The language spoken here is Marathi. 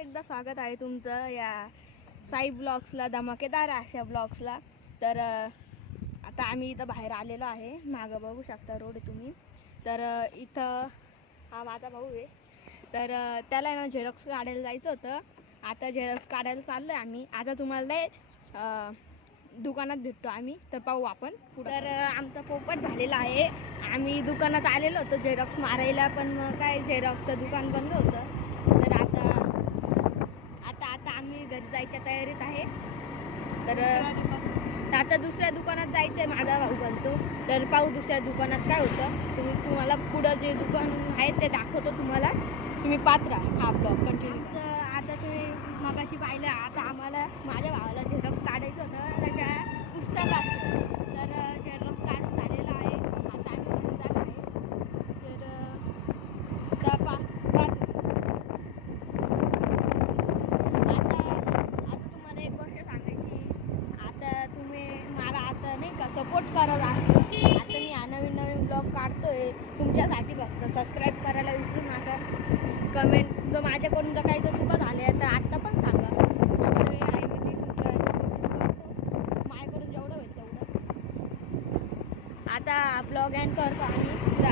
एकदा स्वागत आहे तुमचं या साई ब्लॉग्सला, धमाकेदार अशा ब्लॉग्सला. तर आता आम्ही इथं बाहेर आलेलो आहे. मागं बघू शकता रोड तुम्ही. तर इथं हा माझा भाऊ आहे. तर त्याला ना झेरॉक्स काढायला जायचं होतं. आता झेरॉक्स काढायला चाललो आहे आम्ही. आता तुम्हाला दुकानात भेटतो आम्ही, तर पाहू आपण. तर आमचा पोपट झालेला आहे. आम्ही दुकानात आलेलो होतो झेरॉक्स मारायला, पण मग काय झेरॉक्सचं दुकान बंद होतं. तर आता आम्ही घरी जायच्या तयारीत आहे. तर आता दुसऱ्या दुकानात जायचं आहे, माझा भाऊ म्हणतो. तर पाहू दुसऱ्या दुकानात काय होतं. तुम्हाला पुढं जे दुकान आहे ते दाखवतो तुम्हाला. तुम्ही पाहत राहा हा ब्लॉग कंटिन्यू. आता तुम्ही मगाशी पाहिलं. आता आम्हाला माझ्या भावाला झेरॉक्स काढायचं होतं त्याच्या पुस्तकात. तर झेरॉक्स काढून झालेला आहे. आता आम्ही घरी जात आहे. तर आता तुम्हाला एक गोष्ट सांगायची. आता तुम्ही मला आता नाही का सपोर्ट करत असतं. आता मी हा नवीन ब्लॉग काढतोय तुमच्यासाठी. फक्त सबस्क्राईब करायला विसरू नका. कमेंट जर माझ्याकडून जर काही चुका झाल्या तर आत्ता पण सांगा. तुमच्याकडे आहे मी ती सुधारायची कोशिश करतो. माझ्याकडून जेवढं होईल तेवढं. आता ब्लॉग एंड करतो आम्ही. तर